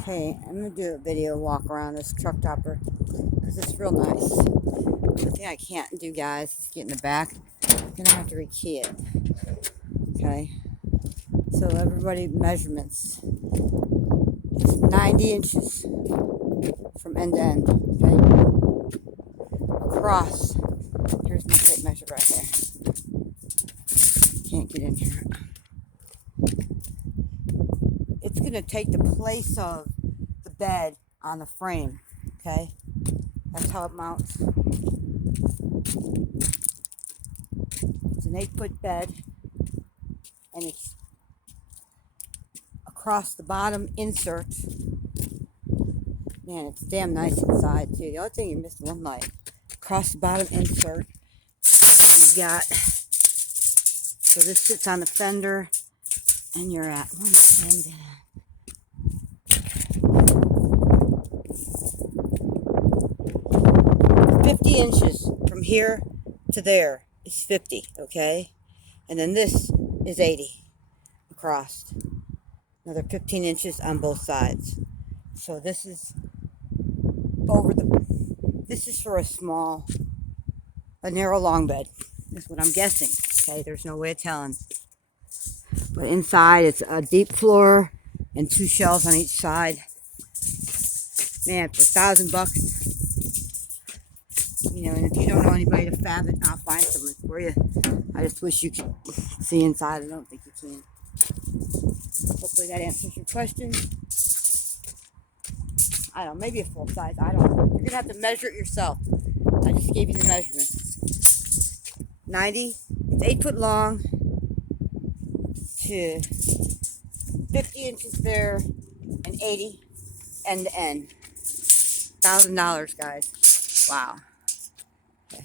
Okay, I'm gonna do a video walk around this truck topper because it's real nice. The thing I can't do, guys, is get in the back. I'm gonna have to rekey it. Okay, so everybody measurements. It's 90 inches from end to end. Okay, across. Here's my tape measure right here. Can't get in here. It's gonna take the place of the bed on the frame. Okay, that's how it mounts. It's an 8-foot bed, and it's across the bottom insert. Man, it's damn nice inside too. The only thing you missed one light. Across the bottom insert, you got, so this sits on the fender, and you're at 110. 50 inches from here to there is 50, okay? And then this is 80 across. Another 15 inches on both sides. So this is this is for a narrow long bed. That's what I'm guessing. Okay, there's no way of telling. But inside it's a deep floor and 2 shelves on each side. Man, for $1,000, and if you don't know anybody to fab it, I'll find someone for you. I just wish you could see inside. I don't think you can. Hopefully that answers your question. I don't know, maybe a full size. I don't know. You're gonna have to measure it yourself. I just gave you the measurements. 90. It's 8 foot long to 50 inches there and 80 end to end. $1,000, guys. Wow. Okay.